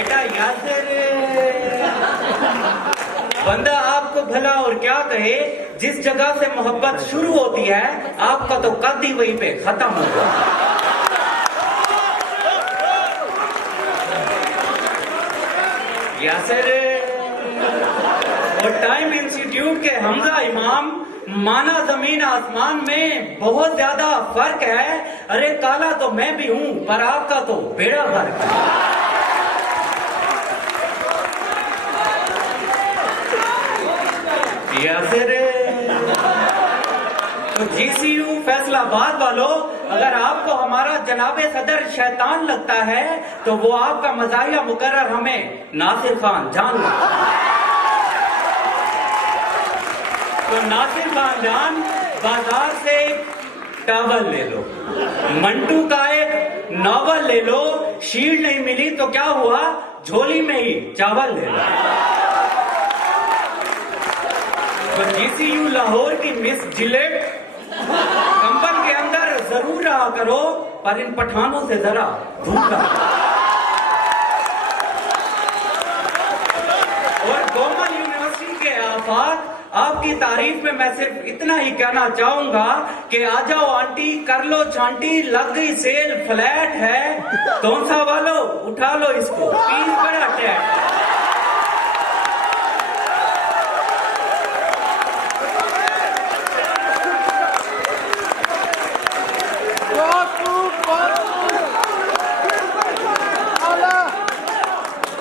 बेटा यासिर, बंदा आपको भला और क्या कहे, जिस जगह से मोहब्बत शुरू होती है आपका तो कद ही वहीं पे खत्म हो गया। यासिर, और टाइम इंस्टीट्यूट के हमजा इमाम, माना जमीन आसमान में बहुत ज्यादा फर्क है। अरे काला तो मैं भी हूं पर आपका तो बेड़ा गर्क है। यासिर, तो GCU फैसलाबाद वालों, अगर आपको हमारा जनाबे सदर शैतान लगता है तो वो आपका मजाहिया मुकर्रर हमें नासिर खान जान लगता है। तो नासिर खान जान, बाजार से टावल ले लो, मंटू का एक नॉवल ले लो, शील्ड नहीं मिली तो क्या हुआ, झोली में ही चावल ले लो। तो GCU लाहौर की मिस जिलेट, कंबल के अंदर जरूर रहा करो पर इन पठानों से जरा दूर रहा। और गोमल यूनिवर्सिटी के आफाक, आपकी तारीफ में मैं सिर्फ इतना ही कहना चाहूंगा कि आ जाओ आंटी, कर लो छांटी, लग गई सेल, फ्लैट है, तोंसा वालों उठा लो इसको, फीस बड़ा टैट।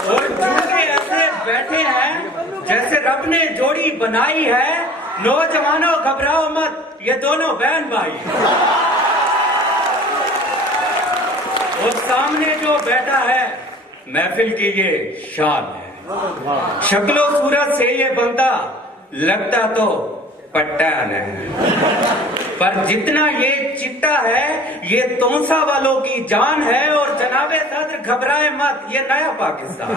और झूठे ऐसे बैठे हैं जैसे रब ने जोड़ी बनाई है, नौजवानों घबराओ मत, ये दोनों बहन भाई। और सामने जो बैठा है महफिल की ये शान है। शक्लो सूरत से ये बंदा लगता तो पट्टान है, पर जितना ये चिट्टा है ये तोंसा वालों की जान है। और जनाबे सदर घबराए मत, ये नया पाकिस्तान।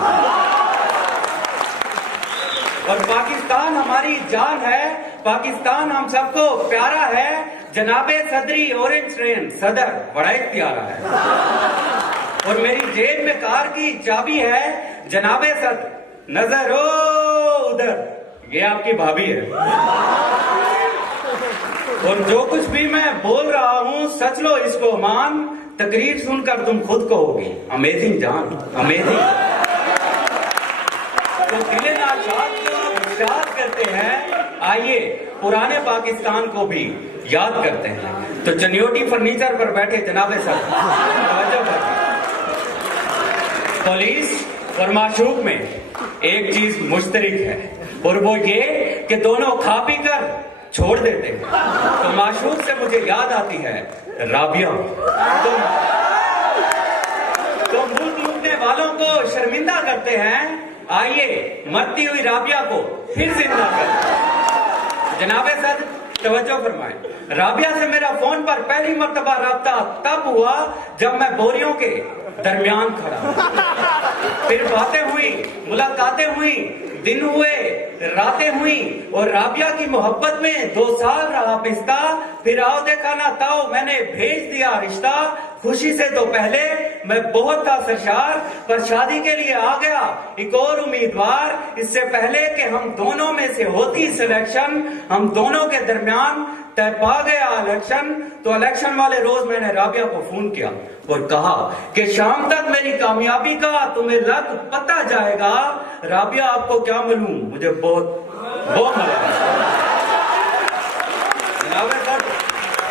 और पाकिस्तान हमारी जान है, पाकिस्तान हम सबको प्यारा है। जनाबे सदरी ऑरेंज ट्रेन सदर बड़ा ही प्यारा है। और मेरी जेब में कार की चाबी है, जनाबे सदर नजर हो उधर, ये आपकी भाभी है। और जो कुछ भी मैं बोल रहा हूँ सच लो इसको मान, तकरीर सुनकर तुम खुद कहोगी अमेजिंग जान, अमेजिंग। तो दिले नाचात को याद करते हैं, आइए पुराने पाकिस्तान को भी याद करते हैं। तो चनियोटी फर्नीचर पर बैठे जनाबे साहब, पुलिस और माशूक में एक चीज मुश्तरक है और वो ये कि दोनों खा पी कर छोड़ देते हैं। तो माशूक से मुझे याद आती है राबिया। तो मुल्क लूटने वालों को शर्मिंदा करते हैं, आइए मरती हुई राबिया को फिर जिंदा करते हैं। जनाबे सर तवज्जो फरमाएं, राबिया से मेरा फोन पर पहली मर्तबा राब्ता तब हुआ जब मैं बोरियों के दरमियान खड़ा। फिर बातें हुई, मुलाकातें हुई, दिन हुए, रातें हुई और राबिया की मोहब्बत में 2 साल रहा पिस्ता। फिर आओ देखा ना ताओ, मैंने भेज दिया रिश्ता। खुशी से तो पहले मैं बहुत था सरशार, पर शादी के लिए आ गया एक और उम्मीदवार। इससे पहले कि हम दोनों में से होती सिलेक्शन, हम दोनों के दरमियान तय पा गया इलेक्शन। तो इलेक्शन वाले रोज मैंने राबिया को फोन किया और कहा कि शाम तक मेरी कामयाबी का तुम्हें लग पता जाएगा। राबिया आपको क्या मालूम, मुझे बहुत बहुत मजा आया।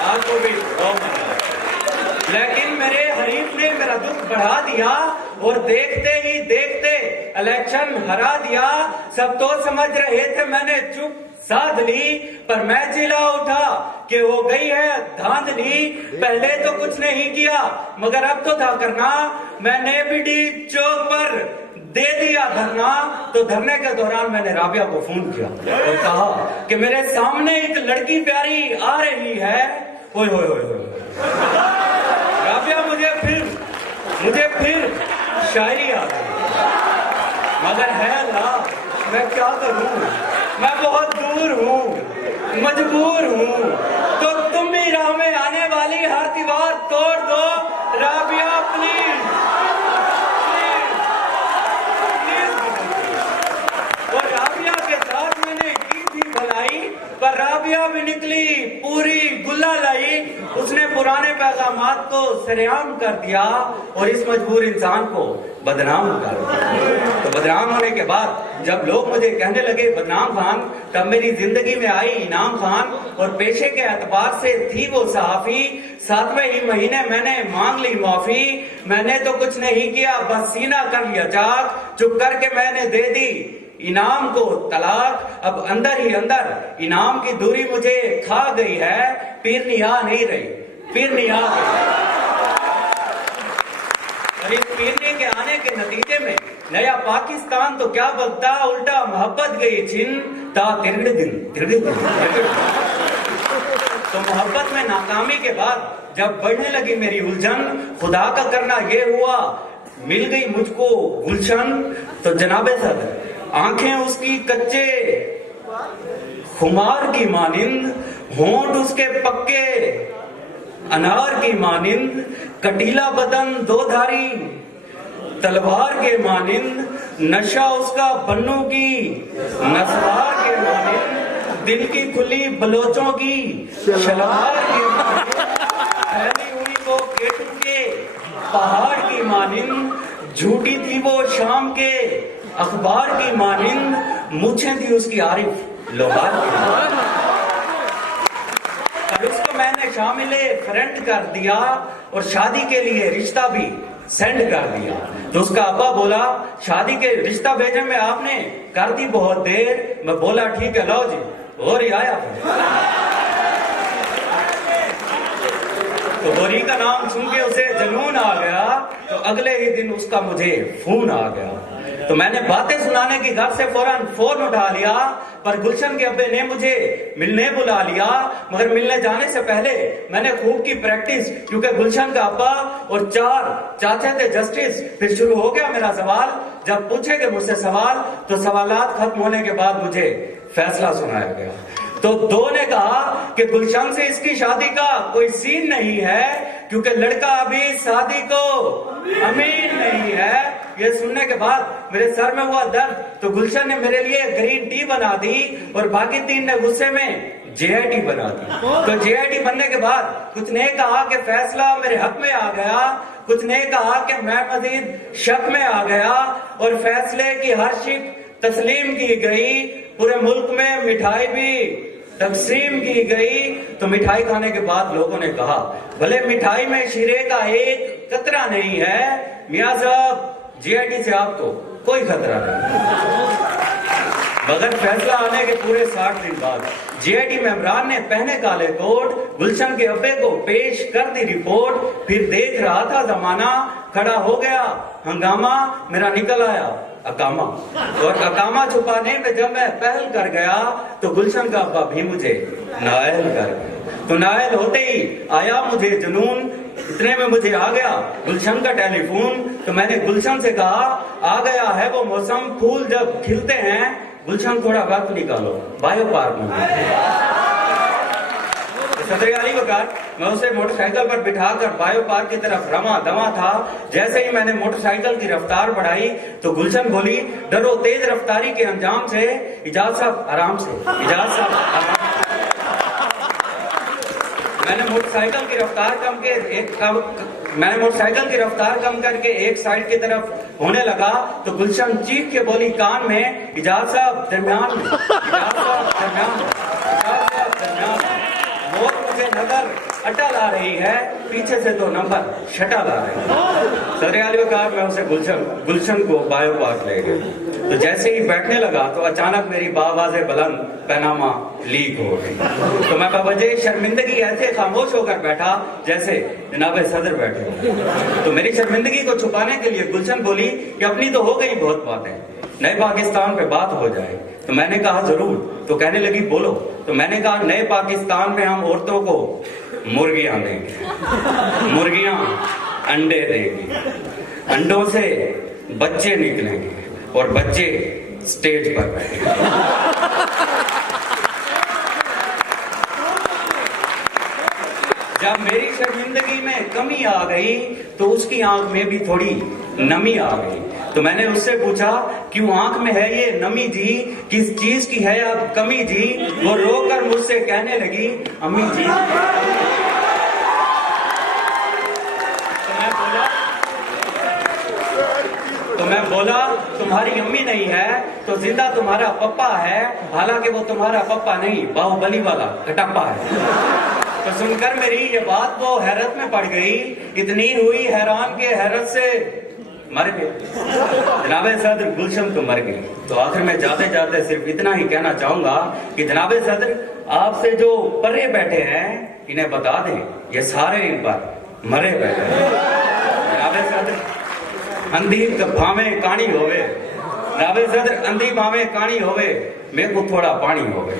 आपको भी बहुत मजा आया, लेकिन मेरे हरीफ ने मेरा दुख बढ़ा दिया और देखते ही देखते इलेक्शन हरा दिया। सब तो समझ रहे थे मैंने चुप साध ली, पर मैं चिल्ला उठा कि हो गई है धांधली। पहले तो कुछ नहीं किया मगर अब तो था करना। मैंने बीडी चौक पर दे दिया धरना। तो धरने के दौरान मैंने राबिया को फोन किया और कहा कि मेरे सामने एक लड़की प्यारी आ रही है। ओए ओए ओए, राबिया मुझे फिर शायरी आ गई, मगर है अल्लाह मैं क्या करूं, मैं बहुत दूर हूँ, मजबूर हूँ। तो तुम ही राह में आने वाली हर दीवार तोड़ दो। राबिया प्लीज, प्लीज, भी निकली पूरी गुल्ला लाई, उसने पुराने पैगामात को सरेआम कर दिया और इस मजबूर इंसान को बदनाम कर दिया। तो बदनाम होने के बाद जब लोग मुझे कहने लगे बदनाम खान, तब मेरी जिंदगी में आई इनाम खान, और पेशे के एतबार से थी वो सहाफी। 7वें ही महीने मैंने मांग ली माफी, मैंने तो कुछ नहीं किया बस सीना कर लिया चाक, चुप करके मैंने दे दी इनाम को तलाक। अब अंदर ही अंदर इनाम की दूरी मुझे खा गई है, पीरनी आ नहीं रही, पीरनी आ गई। और इस पीरनी के आने के नतीजे में नया पाकिस्तान तो क्या बगता, उल्टा मोहब्बत गई छिन ता तिरगड़े दिन। तो मोहब्बत में नाकामी के बाद जब बढ़ने लगी मेरी उलझन, खुदा का करना ये हुआ मिल गई मुझको गुलशन। तो जनाबे सदर आंखें उसकी कच्चे खुमार की मानिंद, होंठ उसके पक्के अनार की मानिंद, कटीला बदन दो धारी तलवार के मानिंद, नशा उसका बन्नू की नसवार के मानिंद, दिल की खुली बलोचों की शलवार की मानिंद, फैली हुई वो गेटू के पहाड़ की मानिंद, झूठी थी वो शाम के अखबार की मानिंद, मूछें थी उसकी आरिफ लोहार की मानिंद। और उसको मैंने शामिले फ्रेंड कर दिया और शादी के लिए रिश्ता भी सेंड कर दिया। तो उसका अब्बा बोला शादी के रिश्ता भेजने में आपने कर दी बहुत देर। मैं बोला ठीक है लो जी, और ही आया। तो गोरी का नाम सुन के उसे जुनून आ गया, तो अगले ही दिन उसका मुझे फोन आ गया। तो मैंने बातें सुनाने की घर से फौरन फोन उठा लिया, पर गुलशन के अब्बे ने मुझे मिलने बुला लिया। मगर मिलने जाने से पहले मैंने खूब की प्रैक्टिस, क्योंकि गुलशन का अब्बा और 4 चाचा थे जस्टिस। फिर शुरू हो गया मेरा सवाल। जब पूछेंगे मुझसे सवाल तो सवालात खत्म होने के बाद मुझे फैसला सुनाया गया। तो 2 ने कहा कि गुलशन से इसकी शादी का कोई सीन नहीं है, क्योंकि लड़का अभी शादी को अमीन नहीं है। ये सुनने के बाद मेरे सर में हुआ दर्द, तो गुलशन ने मेरे लिए ग्रीन टी बना दी और बाकी 3 ने गुस्से में JIT बना दी। तो JIT बनने के बाद कुछ ने कहा कि फैसला मेरे हक में आ गया, कुछ ने कहा कि मैं मजीद शक में आ गया, और फैसले की हर शिक तस्लीम की गई। पूरे मुल्क में मिठाई भी तकसीम की गई। तो मिठाई खाने के बाद लोगों ने कहा भले मिठाई में शीरे का एक कतरा नहीं है, मियां साहब JIT से आप तो कोई खतरा नहीं। मगर फैसला आने के पूरे 60 दिन बाद JIT मेंबरान ने पहने काले कोट गुलशन के अब्बे को पेश कर दी रिपोर्ट। फिर देख रहा था जमाना, खड़ा हो गया हंगामा, मेरा निकल आया अकामा। और अकामा छुपाने में जब मैं पहल कर गया तो गुलशन का अब्बा भी मुझे नायल कर गया। तो नायल होते ही आया मुझे जुनून, इतने में मुझे आ गया गुलशन का टेलीफोन। तो मैंने गुलशन से कहा आ गया है वो मौसम, फूल जब खिलते हैं, गुलशन थोड़ा वक्त निकालो बायो पार्क में। सदर आली वकार मैं उसे मोटरसाइकिल पर बिठाकर बायो पार्क की तरफ रमा दमा था। जैसे ही मैंने मोटरसाइकिल की रफ्तार बढ़ाई तो गुलशन बोली डरो तेज रफ्तारी के अंजाम से, इजाज साहब आराम से, इजाज साहब आराम से। मैंने मोटरसाइकिल की रफ्तार कम करके एक साइड की तरफ होने लगा तो गुलशन चीख के बोली कान में इजाज साहब दरमियान में, इजाज साहब दरमियान में, इजाज साहब दरमियान में। वो मुझे नजर अटल आ रही है, पीछे से 2 नंबर शटल आ रही है। सदर कार मैं उसे गुलशन को बायो पार्क ले गया। तो जैसे ही बैठने लगा तो अचानक मेरी बावाज़े बुलंद पैनामा लीक हो गई। तो मैं बावजह शर्मिंदगी ऐसे खामोश होकर बैठा जैसे जनाबे सदर बैठे। तो मेरी शर्मिंदगी को छुपाने के लिए गुलशन बोली कि अपनी तो हो गई बहुत बातें, नए पाकिस्तान पे बात हो जाए। तो मैंने कहा जरूर। तो कहने लगी बोलो। तो मैंने कहा नए पाकिस्तान में हम औरतों को मुर्गियां देंगे, मुर्गियां अंडे देंगी, अंडों से बच्चे निकलेंगे और बच्चे स्टेज पर बैठेंगे। जब मेरी शर्मिंदगी में कमी आ गई तो उसकी आंख में भी थोड़ी नमी आ गई। तो मैंने उससे पूछा क्यों आंख में है ये नमी जी, किस चीज की है अब कमी जी। वो रोकर मुझसे कहने लगी अम्मी जी। तो मैं बोला तुम्हारी अम्मी नहीं है तो जिंदा तुम्हारा पप्पा है, हालांकि वो तुम्हारा पप्पा नहीं बाहुबली वाला कटप्पा है। तो सुनकर मेरी ये बात वो हैरत में पड़ गई, इतनी हुई हैरान के हैरत से मर गए। जनाबे सदर गुलशन तो मर गई। तो आखिर में जाते जाते सिर्फ इतना ही कहना चाहूंगा कि जनाबे सदर आपसे जो परे बैठे हैं इन्हें बता दें ये सारे एक बार मरे बैठे हैं। जनाबे सदर अंधी भावे काणी होवे, जनाबे सदर अंधी भावे काणी होवे, मेरे को थोड़ा पानी होवे।